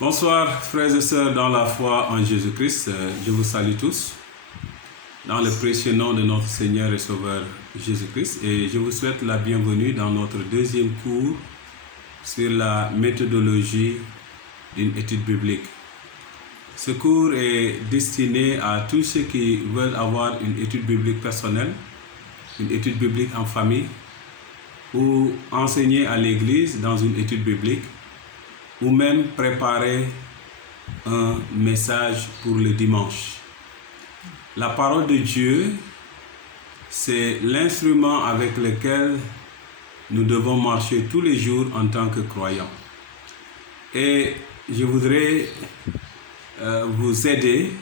Bonsoir frères et sœurs dans la foi en Jésus-Christ. Je vous salue tous dans le précieux nom de notre Seigneur et Sauveur Jésus-Christ et je vous souhaite la bienvenue dans notre deuxième cours sur la méthodologie d'une étude biblique. Ce cours est destiné à tous ceux qui veulent avoir une étude biblique personnelle, une étude biblique en famille ou enseigner à l'église dans une étude biblique ou même préparer un message pour le dimanche. La parole de Dieu, c'est l'instrument avec lequel nous devons marcher tous les jours en tant que croyants. Et je voudrais vous aider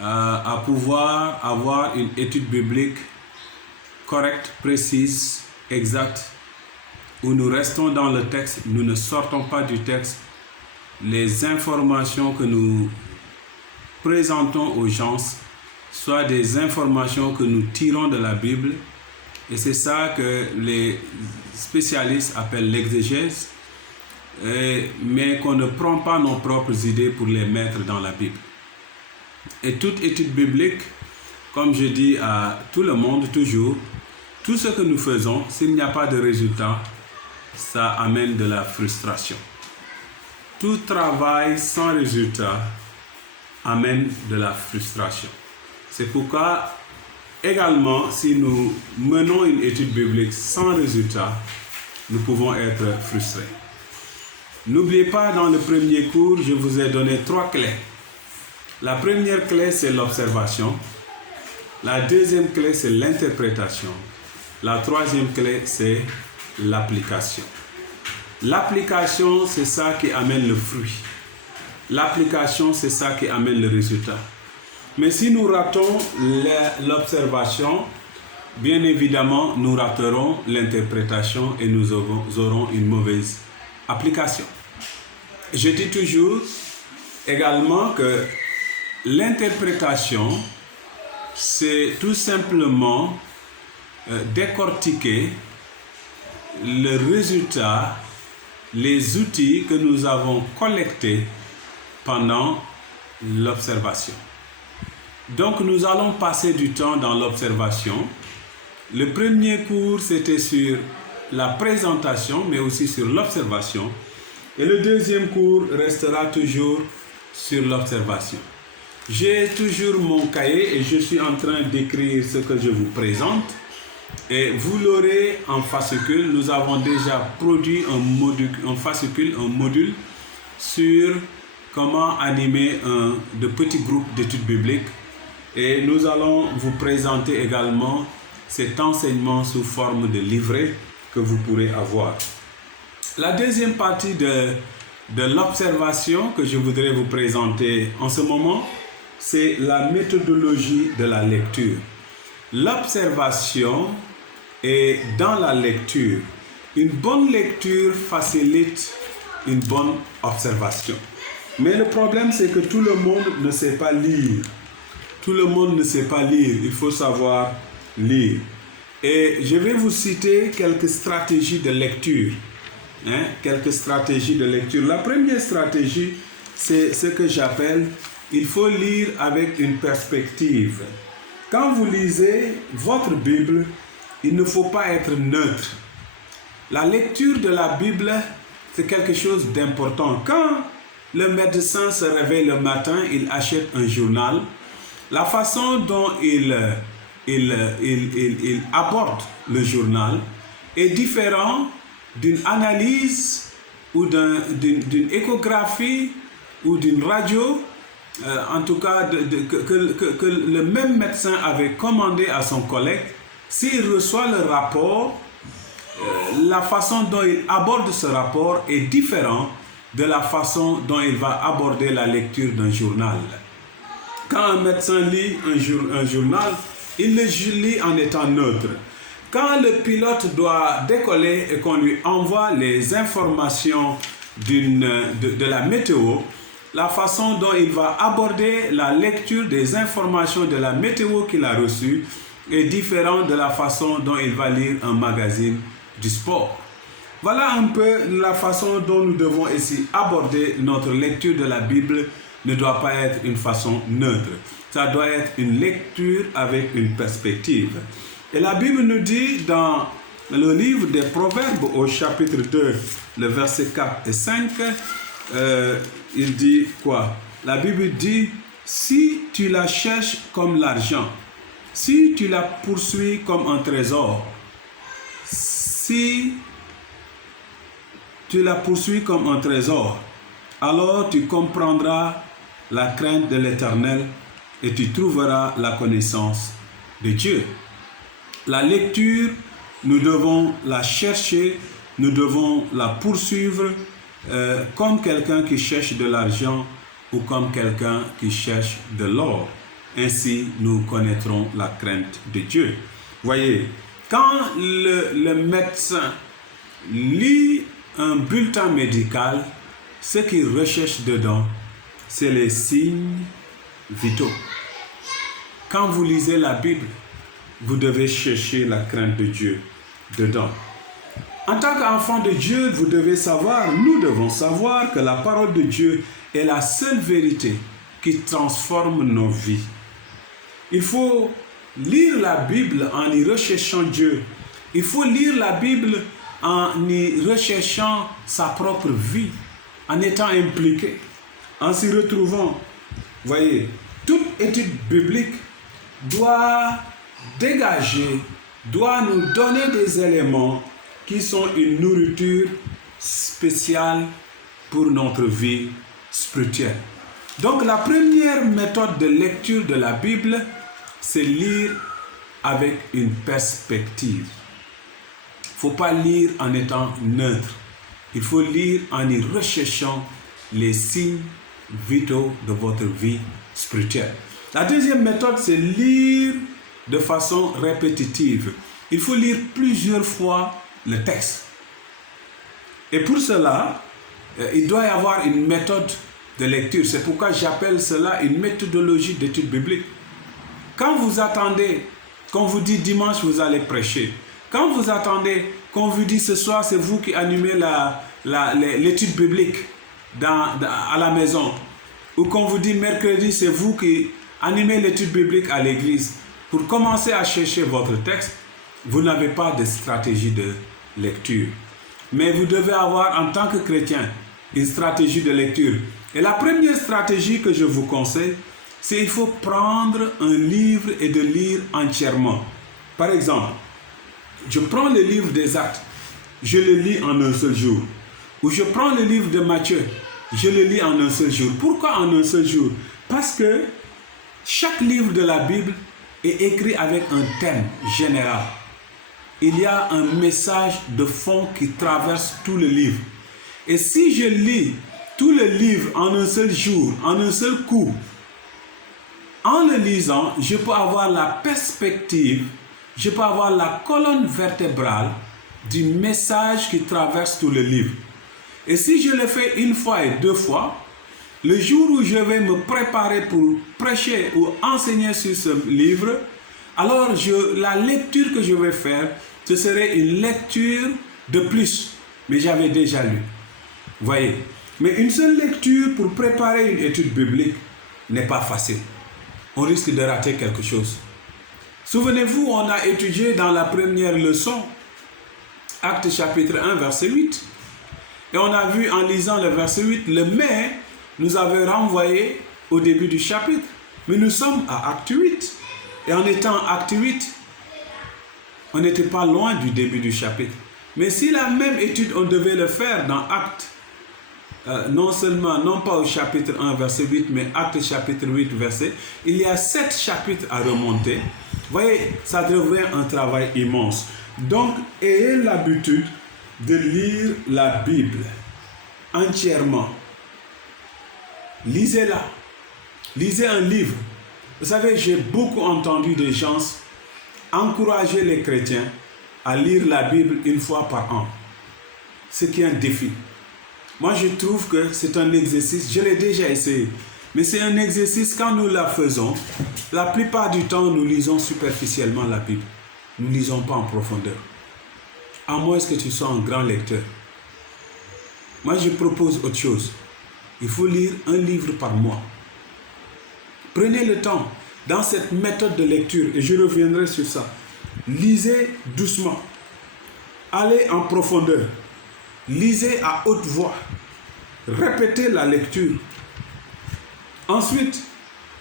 à pouvoir avoir une étude biblique correcte, précise, exacte, où nous restons dans le texte, nous ne sortons pas du texte. Les informations que nous présentons aux gens soient des informations que nous tirons de la Bible. Et c'est ça que les spécialistes appellent l'exégèse, mais qu'on ne prend pas nos propres idées pour les mettre dans la Bible. Et toute étude biblique, comme je dis à tout le monde toujours, tout ce que nous faisons, s'il n'y a pas de résultat, ça amène de la frustration. Tout travail sans résultat amène de la frustration. C'est pourquoi, également, si nous menons une étude biblique sans résultat, nous pouvons être frustrés. N'oubliez pas, dans le premier cours, je vous ai donné 3 clés. La première clé, c'est l'observation. La deuxième clé, c'est l'interprétation. La troisième clé, c'est l'application. L'application, c'est ça qui amène le fruit. L'application, c'est ça qui amène le résultat. Mais si nous ratons l'observation, bien évidemment, nous raterons l'interprétation et nous aurons une mauvaise application. Je dis toujours également que l'interprétation, c'est tout simplement décortiquer le résultat, les outils que nous avons collectés pendant l'observation. Donc nous allons passer du temps dans l'observation. Le premier cours, c'était sur la présentation, mais aussi sur l'observation. Et le deuxième cours restera toujours sur l'observation. J'ai toujours mon cahier et je suis en train d'écrire ce que je vous présente. Et vous l'aurez en fascicule. Nous avons déjà produit un module sur comment animer de petits groupes d'études bibliques. Et nous allons vous présenter également cet enseignement sous forme de livret que vous pourrez avoir. La deuxième partie de l'observation que je voudrais vous présenter en ce moment, c'est la méthodologie de la lecture. L'observation est dans la lecture. Une bonne lecture facilite une bonne observation. Mais le problème, c'est que tout le monde ne sait pas lire. Tout le monde ne sait pas lire. Il faut savoir lire. Et je vais vous citer quelques stratégies de lecture. Quelques stratégies de lecture. La première stratégie, c'est ce que j'appelle il faut lire avec une perspective. Quand vous lisez votre Bible, il ne faut pas être neutre. La lecture de la Bible, c'est quelque chose d'important. Quand le médecin se réveille le matin, il achète un journal. La façon dont il aborde le journal est différente d'une analyse ou d'une échographie ou d'une radio. En tout cas, que le même médecin avait commandé à son collègue, s'il reçoit le rapport, la façon dont il aborde ce rapport est différente de la façon dont il va aborder la lecture d'un journal. Quand un médecin lit un journal, il le lit en étant neutre. Quand le pilote doit décoller et qu'on lui envoie les informations de la météo, la façon dont il va aborder la lecture des informations de la météo qu'il a reçues est différente de la façon dont il va lire un magazine du sport. Voilà un peu la façon dont nous devons ici aborder notre lecture de la Bible. Ne doit pas être une façon neutre. Ça doit être une lecture avec une perspective. Et la Bible nous dit dans le livre des Proverbes au chapitre 2, le verset 4 et 5, il dit quoi? La Bible dit, si tu la cherches comme l'argent, si tu la poursuis comme un trésor, si tu la poursuis comme un trésor, alors tu comprendras la crainte de l'Éternel et tu trouveras la connaissance de Dieu. La lecture, nous devons la chercher, nous devons la poursuivre comme quelqu'un qui cherche de l'argent ou comme quelqu'un qui cherche de l'or. Ainsi, nous connaîtrons la crainte de Dieu. Voyez, quand le médecin lit un bulletin médical, ce qu'il recherche dedans, c'est les signes vitaux. Quand vous lisez la Bible, vous devez chercher la crainte de Dieu dedans. En tant qu'enfant de Dieu, vous devez savoir, nous devons savoir que la parole de Dieu est la seule vérité qui transforme nos vies. Il faut lire la Bible en y recherchant Dieu. Il faut lire la Bible en y recherchant sa propre vie, en étant impliqué, en s'y retrouvant. Voyez, toute étude biblique doit dégager, doit nous donner des éléments qui sont une nourriture spéciale pour notre vie spirituelle. Donc la première méthode de lecture de la Bible, c'est lire avec une perspective. Il ne faut pas lire en étant neutre. Il faut lire en y recherchant les signes vitaux de votre vie spirituelle. La deuxième méthode, c'est lire de façon répétitive. Il faut lire plusieurs fois le texte. Et pour cela, il doit y avoir une méthode de lecture. C'est pourquoi j'appelle cela une méthodologie d'étude biblique. Quand vous attendez, qu'on vous dit dimanche, vous allez prêcher. Quand vous attendez, qu'on vous dit ce soir, c'est vous qui animez l'étude biblique à la maison. Ou qu'on vous dit mercredi, c'est vous qui animez l'étude biblique à l'église. Pour commencer à chercher votre texte, vous n'avez pas de stratégie de lecture. Mais vous devez avoir, en tant que chrétien, une stratégie de lecture. Et la première stratégie que je vous conseille, c'est qu'il faut prendre un livre et de lire entièrement. Par exemple, je prends le livre des Actes, je le lis en un seul jour. Ou je prends le livre de Matthieu, je le lis en un seul jour. Pourquoi en un seul jour? Parce que chaque livre de la Bible est écrit avec un thème général. Il y a un message de fond qui traverse tout le livre. Et si je lis tout le livre en un seul jour, en un seul coup, en le lisant, je peux avoir la perspective, je peux avoir la colonne vertébrale du message qui traverse tout le livre. Et si je le fais une fois et deux fois, le jour où je vais me préparer pour prêcher ou enseigner sur ce livre, alors la lecture que je vais faire, ce serait une lecture de plus. Mais j'avais déjà lu. Voyez. Mais une seule lecture pour préparer une étude biblique n'est pas facile. On risque de rater quelque chose. Souvenez-vous, on a étudié dans la première leçon, Actes chapitre 1, verset 8. Et on a vu en lisant le verset 8, le mais nous avait renvoyé au début du chapitre. Mais nous sommes à Acte 8. Et en étant à Acte 8, on n'était pas loin du début du chapitre. Mais si la même étude, on devait le faire dans Acte, non pas au chapitre 1, verset 8, mais Acte chapitre 8, verset, il y a 7 chapitres à remonter. Vous voyez, ça devrait être un travail immense. Donc, ayez l'habitude de lire la Bible entièrement. Lisez-la. Lisez un livre. Vous savez, j'ai beaucoup entendu des gens encourager les chrétiens à lire la Bible une fois par an. Ce qui est un défi. Moi, je trouve que c'est un exercice, je l'ai déjà essayé, mais c'est un exercice, quand nous la faisons, la plupart du temps, nous lisons superficiellement la Bible. Nous ne lisons pas en profondeur. à moins que tu sois un grand lecteur. Moi, je propose autre chose. Il faut lire un livre par mois. Prenez le temps dans cette méthode de lecture, et je reviendrai sur ça. Lisez doucement. Allez en profondeur. Lisez à haute voix. Répétez la lecture. Ensuite,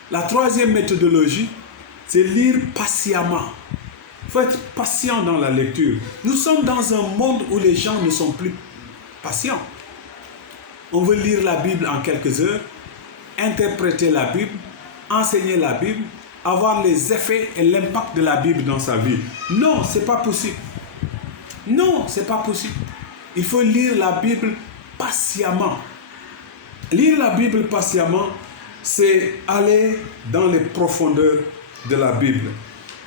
la troisième méthodologie, c'est lire patiemment. Il faut être patient dans la lecture. Nous sommes dans un monde où les gens ne sont plus patients. On veut lire la Bible en quelques heures, interpréter la Bible, enseigner la Bible, avoir les effets et l'impact de la Bible dans sa vie. Non, ce n'est pas possible. Non, ce n'est pas possible. Il faut lire la Bible patiemment. Lire la Bible patiemment, c'est aller dans les profondeurs de la Bible.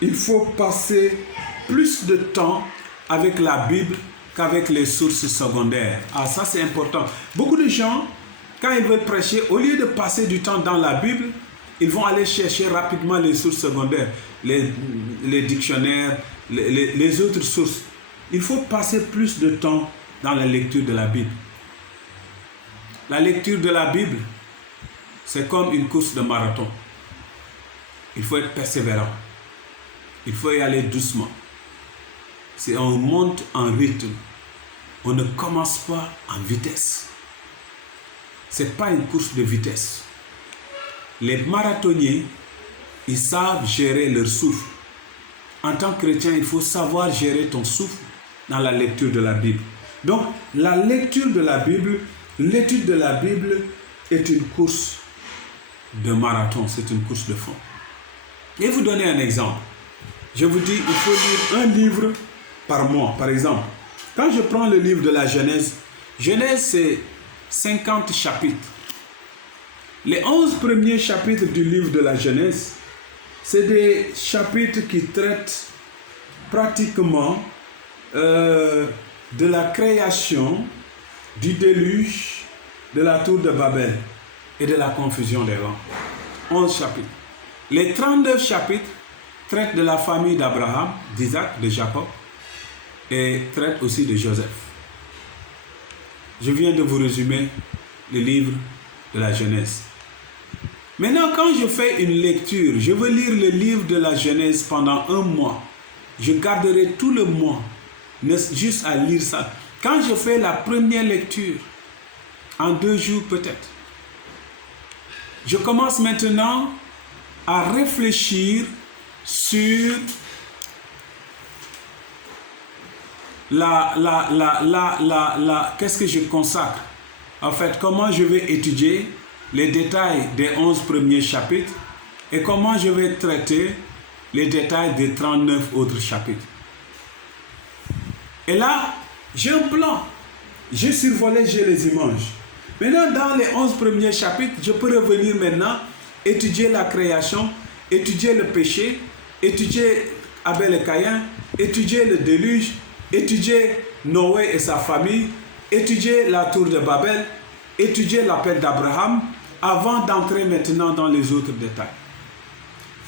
Il faut passer plus de temps avec la Bible qu'avec les sources secondaires. Ah, ça c'est important. Beaucoup de gens, quand ils veulent prêcher, au lieu de passer du temps dans la Bible, ils vont aller chercher rapidement les sources secondaires, les dictionnaires, les autres sources. Il faut passer plus de temps dans la lecture de la Bible. La lecture de la Bible, c'est comme une course de marathon. Il faut être persévérant. Il faut y aller doucement. Si on monte en rythme, on ne commence pas en vitesse. Ce n'est pas une course de vitesse. Les marathoniens, ils savent gérer leur souffle. En tant que chrétien, il faut savoir gérer ton souffle dans la lecture de la Bible. Donc, la lecture de la Bible, l'étude de la Bible est une course de marathon, c'est une course de fond. Et vous donner un exemple. Je vous dis, il faut lire un livre par mois. Par exemple, quand je prends le livre de la Genèse, Genèse c'est 50 chapitres. Les 11 premiers chapitres du livre de la Genèse, c'est des chapitres qui traitent pratiquement de la création, du déluge, de la tour de Babel et de la confusion des rangs. 11 chapitres. Les 39 chapitres traitent de la famille d'Abraham, d'Isaac, de Jacob et traitent aussi de Joseph. Je viens de vous résumer le livre de la Genèse. Maintenant, quand je fais une lecture, je veux lire le livre de la Genèse pendant un mois. Je garderai tout le mois, juste à lire ça. Quand je fais la première lecture, en 2 jours peut-être, je commence maintenant à réfléchir sur qu'est-ce que je consacre. En fait, comment je vais étudier les détails des 11 premiers chapitres et comment je vais traiter les détails des 39 autres chapitres. Et là, j'ai un plan. J'ai survolé, j'ai les images. Maintenant, dans les 11 premiers chapitres, je peux revenir maintenant, étudier la création, étudier le péché, étudier Abel et Caïn, étudier le déluge, étudier Noé et sa famille, étudier la tour de Babel, étudier l'appel d'Abraham, avant d'entrer maintenant dans les autres détails.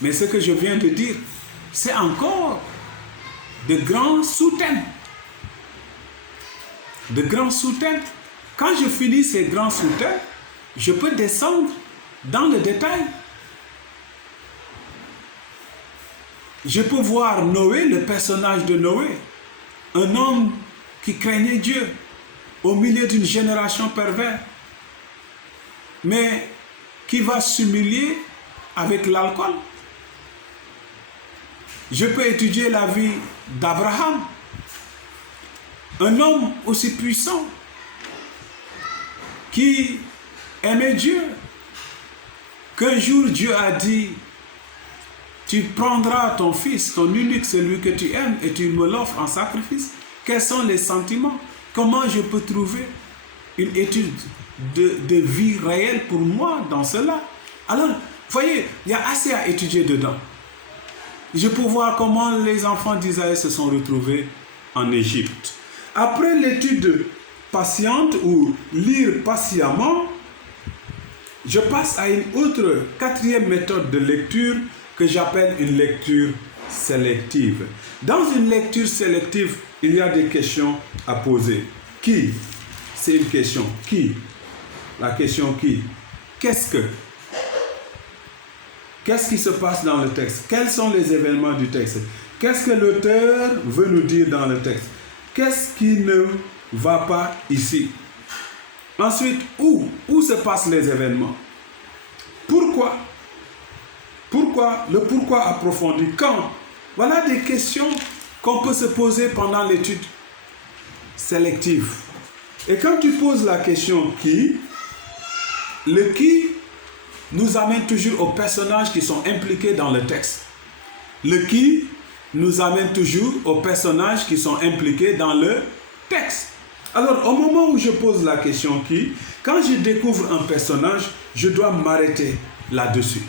Mais ce que je viens de dire, c'est encore de grands sous-thèmes. De grands sous-thèmes. Quand je finis ces grands sous-thèmes, je peux descendre dans le détail. Je peux voir Noé, le personnage de Noé, un homme qui craignait Dieu au milieu d'une génération perverse, mais qui va s'humilier avec l'alcool. Je peux étudier la vie d'Abraham, un homme aussi puissant qui aimait Dieu, qu'un jour Dieu a dit: tu prendras ton fils, ton unique, celui que tu aimes, et tu me l'offres en sacrifice. Quels sont les sentiments? Comment je peux trouver une étude de vie réelle pour moi dans cela? Alors, voyez, il y a assez à étudier dedans. Je peux voir comment les enfants d'Israël se sont retrouvés en Égypte. Après l'étude patiente ou lire patiemment, je passe à une autre, 4e méthode de lecture que j'appelle une lecture sélective. Dans une lecture sélective, il y a des questions à poser. Qui? C'est une question. Qui? La question qui? Qu'est-ce que? Qu'est-ce qui se passe dans le texte? Quels sont les événements du texte? Qu'est-ce que l'auteur veut nous dire dans le texte? Qu'est-ce qui ne va pas ici? Ensuite, où se passent les événements? Pourquoi? Le pourquoi approfondi. Quand? Voilà des questions qu'on peut se poser pendant l'étude sélective. Et quand tu poses la question qui, le qui nous amène toujours aux personnages qui sont impliqués dans le texte. Le qui nous amène toujours aux personnages qui sont impliqués dans le texte. Alors, au moment où je pose la question qui, quand je découvre un personnage, je dois m'arrêter là-dessus.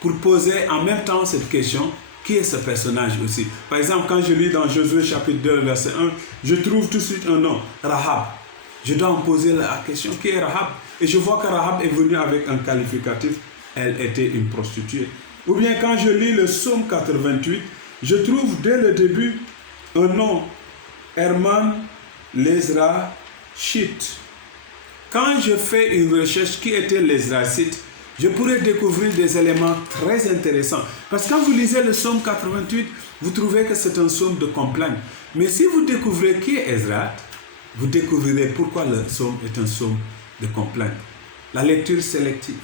Pour poser en même temps cette question, qui est ce personnage aussi? Par exemple, quand je lis dans Josué chapitre 2, verset 1, je trouve tout de suite un nom, Rahab. Je dois me poser la question, qui est Rahab? Et je vois que Rahab est venue avec un qualificatif, elle était une prostituée. Ou bien quand je lis le psaume 88, je trouve dès le début un nom, Herman l'Ezrachite. Quand je fais une recherche qui était l'Ezrachite, je pourrais découvrir des éléments très intéressants. Parce que quand vous lisez le psaume 88, vous trouvez que c'est un psaume de complainte. Mais si vous découvrez qui est Ezra, vous découvrirez pourquoi le psaume est un psaume de complainte. La lecture sélective.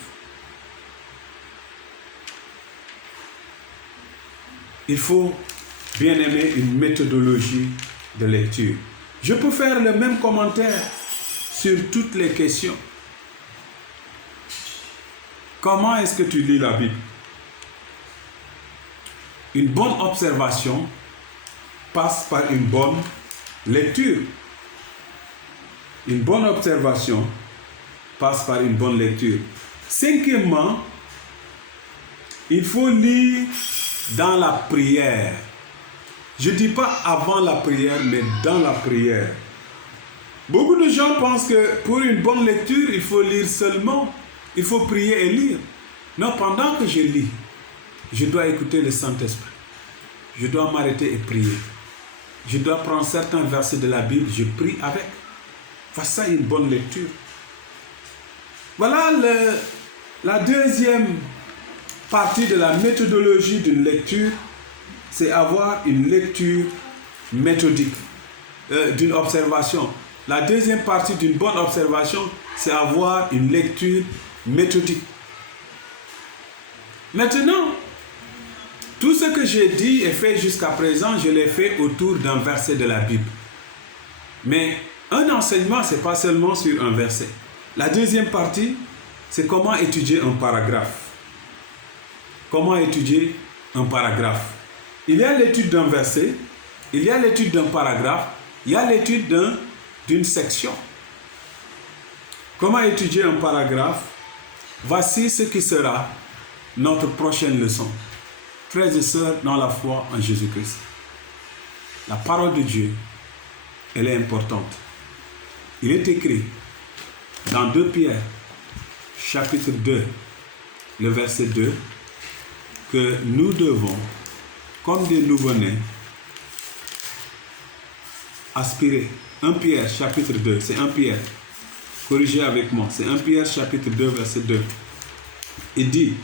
Il faut, bien aimer, une méthodologie de lecture. Je peux faire le même commentaire sur toutes les questions. Comment est-ce que tu lis la Bible? Une bonne observation passe par une bonne lecture. Une bonne observation passe par une bonne lecture. Cinquièmement, il faut lire dans la prière. Je ne dis pas avant la prière, mais dans la prière. Beaucoup de gens pensent que pour une bonne lecture, il faut lire seulement. Il faut prier et lire. Non, pendant que je lis, je dois écouter le Saint-Esprit. Je dois m'arrêter et prier. Je dois prendre certains versets de la Bible, je prie avec. Face à une bonne lecture. Voilà la deuxième partie de la méthodologie d'une lecture, c'est avoir une lecture méthodique, d'une observation. La deuxième partie d'une bonne observation, c'est avoir une lecture méthodique. Maintenant, tout ce que j'ai dit et fait jusqu'à présent, je l'ai fait autour d'un verset de la Bible. Mais un enseignement, ce n'est pas seulement sur un verset. La deuxième partie, c'est comment étudier un paragraphe. Comment étudier un paragraphe? Il y a l'étude d'un verset, il y a l'étude d'un paragraphe, il y a l'étude d'une section. Comment étudier un paragraphe? Voici ce qui sera notre prochaine leçon. Frères et sœurs dans la foi en Jésus-Christ. La parole de Dieu, elle est importante. Il est écrit dans 2 Pierre, chapitre 2, le verset 2, que nous devons, comme des nouveau-nés, aspirer. 1 Pierre, chapitre 2, c'est 1 Pierre. Corrigez avec moi, c'est 1 Pierre, chapitre 2, verset 2. Il dit,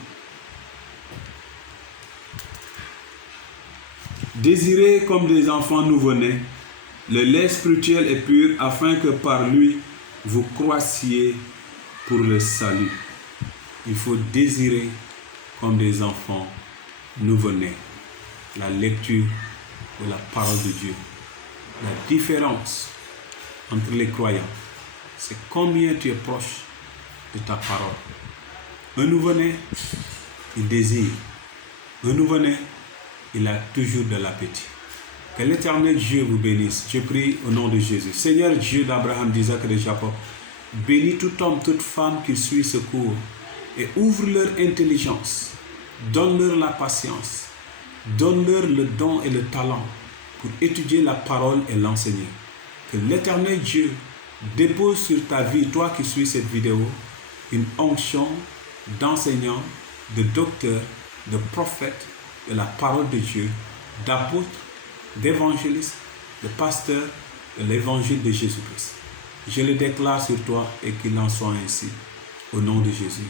désirez comme des enfants nouveau-nés le lait spirituel et pur, afin que par lui vous croissiez pour le salut. Il faut désirer comme des enfants nouveau-nés la lecture de la parole de Dieu. La différence entre les croyants, c'est combien tu es proche de ta parole. Un nouveau-né, il désire. Un nouveau-né, il a toujours de l'appétit. Que l'Éternel Dieu vous bénisse. Je prie au nom de Jésus. Seigneur Dieu d'Abraham, d'Isaac et de Jacob, bénis tout homme, toute femme qui suit ce cours et ouvre leur intelligence. Donne-leur la patience. Donne-leur le don et le talent pour étudier la parole et l'enseigner. Que l'Éternel Dieu dépose sur ta vie, toi qui suis cette vidéo, une onction d'enseignant, de docteur, de prophète, de la parole de Dieu, d'apôtre, d'évangéliste, de pasteur de l'évangile de Jésus-Christ. Je le déclare sur toi et qu'il en soit ainsi, au nom de Jésus.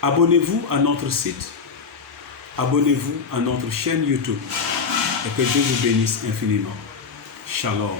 Abonnez-vous à notre site, abonnez-vous à notre chaîne YouTube et que Dieu vous bénisse infiniment. Shalom.